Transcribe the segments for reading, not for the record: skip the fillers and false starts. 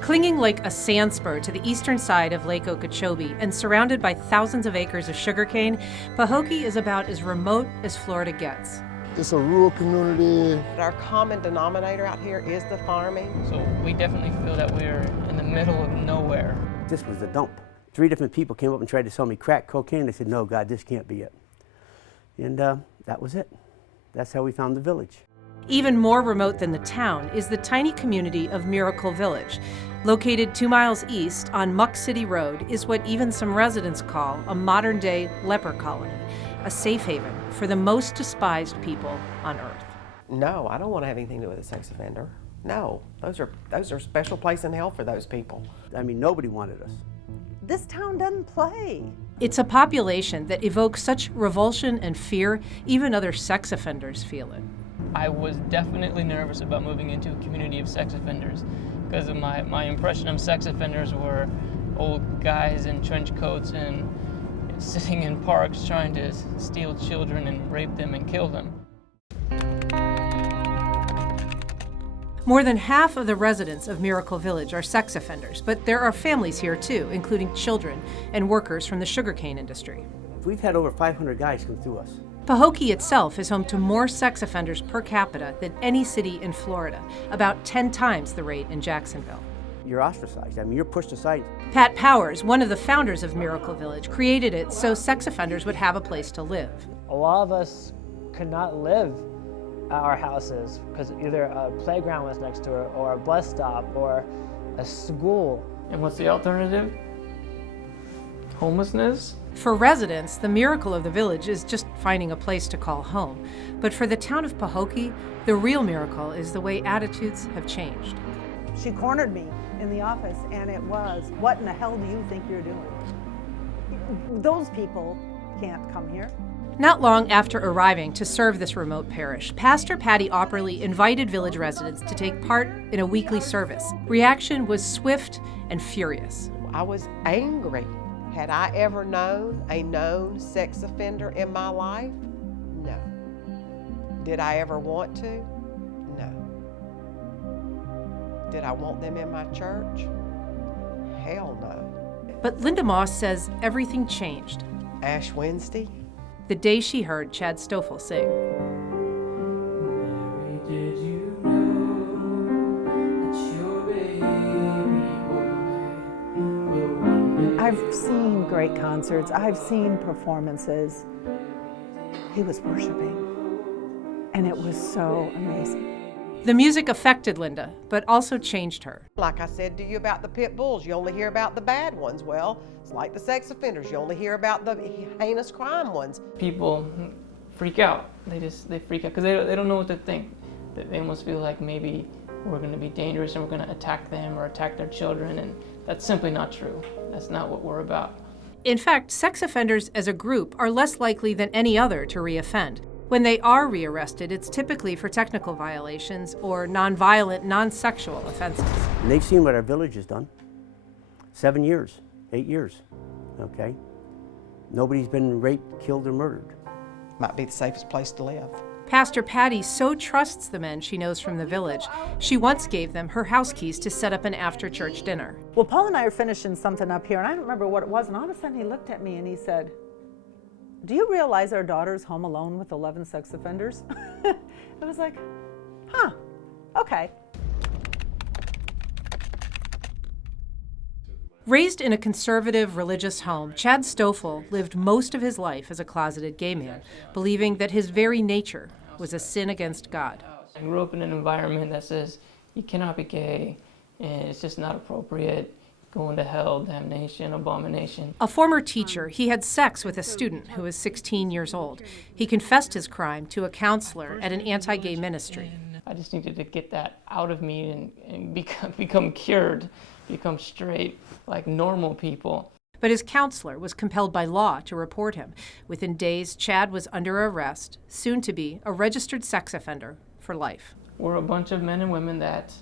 Clinging like a sand spur to the eastern side of Lake Okeechobee and surrounded by thousands of acres of sugarcane, Pahokee is about as remote as Florida gets. It's a rural community. Our common denominator out here is the farming. So we definitely feel that we're in the middle of nowhere. This was the dump. 3 different people came up and tried to sell me crack cocaine. They said, no, God, this can't be it. And that was it. That's how we found the village. Even more remote than the town is the tiny community of Miracle Village. Located 2 miles east on Muck City Road is what even some residents call a modern-day leper colony, a safe haven for the most despised people on earth. No, I don't want to have anything to do with a sex offender. No, those are a special place in hell for those people. I mean, nobody wanted us. This town doesn't play. It's a population that evokes such revulsion and fear, even other sex offenders feel it. I was definitely nervous about moving into a community of sex offenders because of my impression of sex offenders were old guys in trench coats and sitting in parks trying to steal children and rape them and kill them. More than half of the residents of Miracle Village are sex offenders, but there are families here too, including children and workers from the sugarcane industry. We've had over 500 guys come through us. Pahokee itself is home to more sex offenders per capita than any city in Florida, about 10 times the rate in Jacksonville. You're ostracized. I mean, you're pushed aside. Pat Powers, one of the founders of Miracle Village, created it so sex offenders would have a place to live. A lot of us could not live at our houses because either a playground was next to it or a bus stop or a school. And what's the alternative? Homelessness? For residents, the miracle of the village is just finding a place to call home. But for the town of Pahokee, the real miracle is the way attitudes have changed. She cornered me in the office, and it was, what in the hell do you think you're doing? Those people can't come here. Not long after arriving to serve this remote parish, Pastor Patty Opperly invited village residents to take part in a weekly service. Reaction was swift and furious. I was angry. Had I ever known a known sex offender in my life? No. Did I ever want to? No. Did I want them in my church? Hell no. But Linda Moss says everything changed Ash Wednesday? the day she heard Chad Stoffel sing. I've seen great concerts. I've seen performances. He was worshiping, and it was so amazing. The music affected Linda, but also changed her. Like I said to you about the pit bulls, you only hear about the bad ones. Well, it's like the sex offenders. You only hear about the heinous crime ones. People freak out. They freak out because they don't know what to think. They almost feel like maybe we're going to be dangerous and we're going to attack them or attack their children, and that's simply not true. That's not what we're about. In fact, sex offenders as a group are less likely than any other to reoffend. When they are rearrested, it's typically for technical violations or nonviolent, non-sexual offenses. And they've seen what our village has done. 7 years, 8 years, okay? Nobody's been raped, killed, or murdered. Might be the safest place to live. Pastor Patty so trusts the men she knows from the village, she once gave them her house keys to set up an after-church dinner. Well, Paul and I are finishing something up here, and I don't remember what it was, and all of a sudden he looked at me and he said, "Do you realize our daughter's home alone with 11 sex offenders?" I was like, huh, okay. Raised in a conservative religious home, Chad Stoffel lived most of his life as a closeted gay man, believing that his very nature was a sin against God. I grew up in an environment that says you cannot be gay and it's just not appropriate. Going to hell, damnation, abomination. A former teacher, he had sex with a student who was 16 years old. He confessed his crime to a counselor at an anti-gay ministry. I just needed to get that out of me and become cured, become straight, like normal people. But his counselor was compelled by law to report him. Within days, Chad was under arrest, soon to be a registered sex offender for life. We're a bunch of men and women that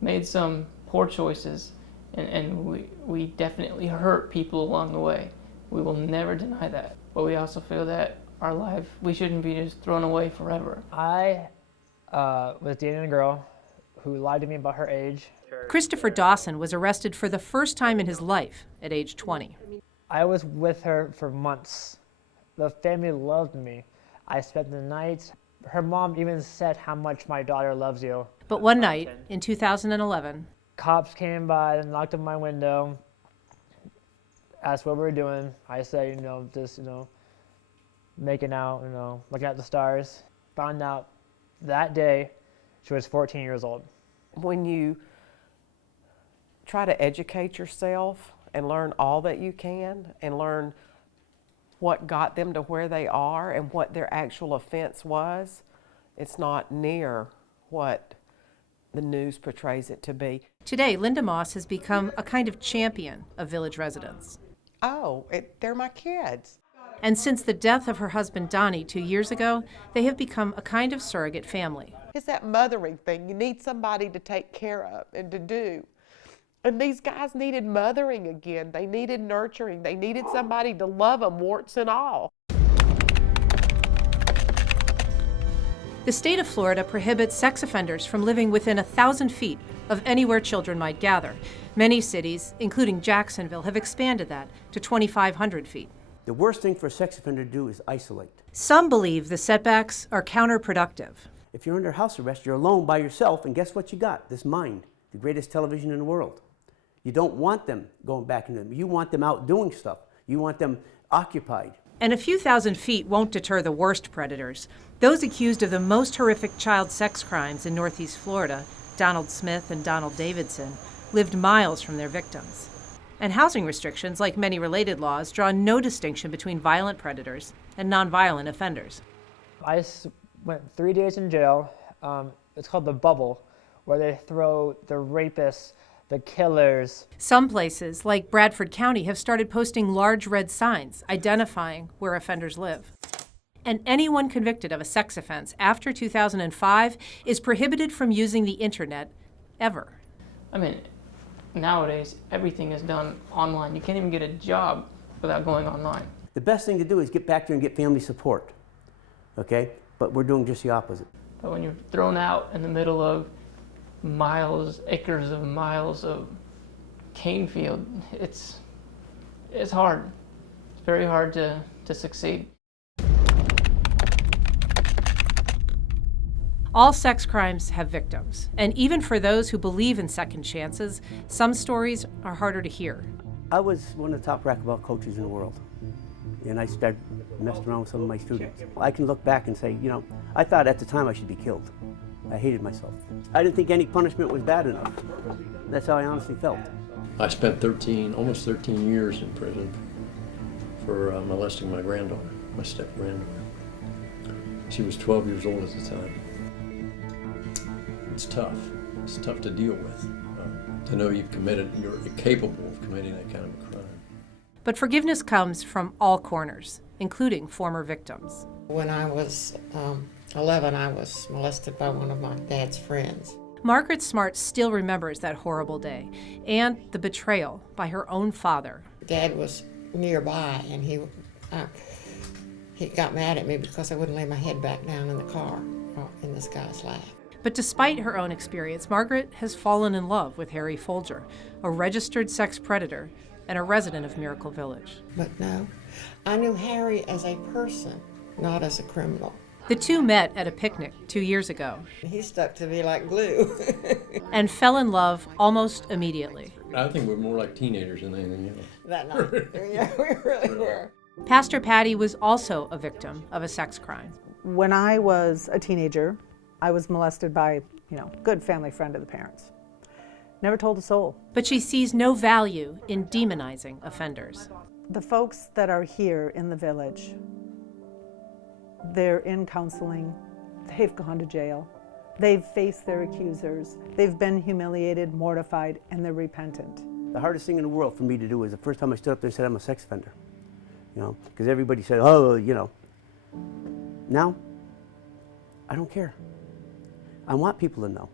made some poor choices. And we definitely hurt people along the way. We will never deny that. But we also feel that our life, we shouldn't be just thrown away forever. I was dating a girl who lied to me about her age. Christopher Dawson was arrested for the first time in his life at age 20. I was with her for months. The family loved me. I spent the night. Her mom even said how much my daughter loves you. But one night in 2011, Cops came by and knocked on my window, asked what we were doing. I said, just, making out, looking at the stars. Found out that day she was 14 years old. When you try to educate yourself and learn all that you can and learn what got them to where they are and what their actual offense was, it's not near what the news portrays it to be. today Linda Moss has become a kind of champion of village residents. Oh, they're my kids. And since the death of her husband Donnie 2 years ago, they have become a kind of surrogate family. It's that mothering thing. You need somebody to take care of and to do. And these guys needed mothering again. They needed nurturing. They needed somebody to love them, warts and all. The state of Florida prohibits sex offenders from living within 1,000 feet of anywhere children might gather. Many cities, including Jacksonville, have expanded that to 2,500 feet. The worst thing for a sex offender to do is isolate. Some believe the setbacks are counterproductive. If you're under house arrest, you're alone by yourself, and guess what you got? This mind, the greatest television in the world. You don't want them going back into them. You want them out doing stuff. You want them occupied. And a few thousand feet won't deter the worst predators. Those accused of the most horrific child sex crimes in Northeast Florida, Donald Smith and Donald Davidson, lived miles from their victims. And housing restrictions, like many related laws, draw no distinction between violent predators and nonviolent offenders. I went 3 days in jail. It's called the bubble, where they throw the rapists, the killers. Some places, like Bradford County, have started posting large red signs identifying where offenders live. And anyone convicted of a sex offense after 2005 is prohibited from using the internet ever. I mean, nowadays, everything is done online. You can't even get a job without going online. The best thing to do is get back there and get family support, okay? But we're doing just the opposite. But when you're thrown out in the middle of miles, acres of miles of cane field, it's hard. It's very hard to succeed. All sex crimes have victims, and even for those who believe in second chances, some stories are harder to hear. I was one of the top racquetball coaches in the world, and I started messing around with some of my students. I can look back and say, I thought at the time I should be killed. I hated myself. I didn't think any punishment was bad enough. That's how I honestly felt. I spent almost 13 years in prison for molesting my granddaughter, my step-granddaughter. She was 12 years old at the time. It's tough. It's tough to deal with, to know you're capable of committing that kind of a crime. But forgiveness comes from all corners, including former victims. When I was 11, I was molested by one of my dad's friends. Margaret Smart still remembers that horrible day and the betrayal by her own father. Dad was nearby, and he got mad at me because I wouldn't lay my head back down in the car in this guy's lap. But despite her own experience, Margaret has fallen in love with Harry Folger, a registered sex predator and a resident of Miracle Village. But no, I knew Harry as a person, not as a criminal. The two met at a picnic 2 years ago. He stuck to me like glue. And fell in love almost immediately. I think we're more like teenagers than anything else. That night. Yeah, we really were. Pastor Patty was also a victim of a sex crime. When I was a teenager, I was molested by, good family friend of the parents. Never told a soul. But she sees no value in demonizing offenders. The folks that are here in the village, they're in counseling, they've gone to jail, they've faced their accusers, they've been humiliated, mortified, and they're repentant. The hardest thing in the world for me to do is the first time I stood up there and said I'm a sex offender. Because everybody said, Now, I don't care. I want people to know.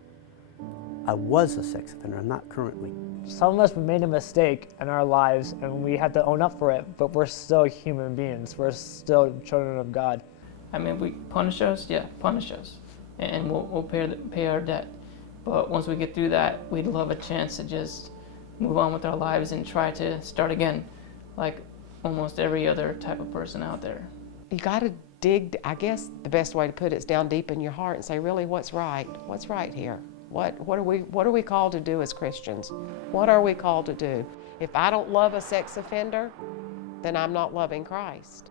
I was a sex offender, I'm not currently. Some of us made a mistake in our lives, and we had to own up for it, but we're still human beings. We're still children of God. I mean, if we punish us, yeah, punish us. And we'll pay our debt. But once we get through that, we'd love a chance to just move on with our lives and try to start again, like almost every other type of person out there. You got to dig, I guess the best way to put it is down deep in your heart and say, really, what's right? What's right here? What are we called to do as Christians? What are we called to do? If I don't love a sex offender, then I'm not loving Christ.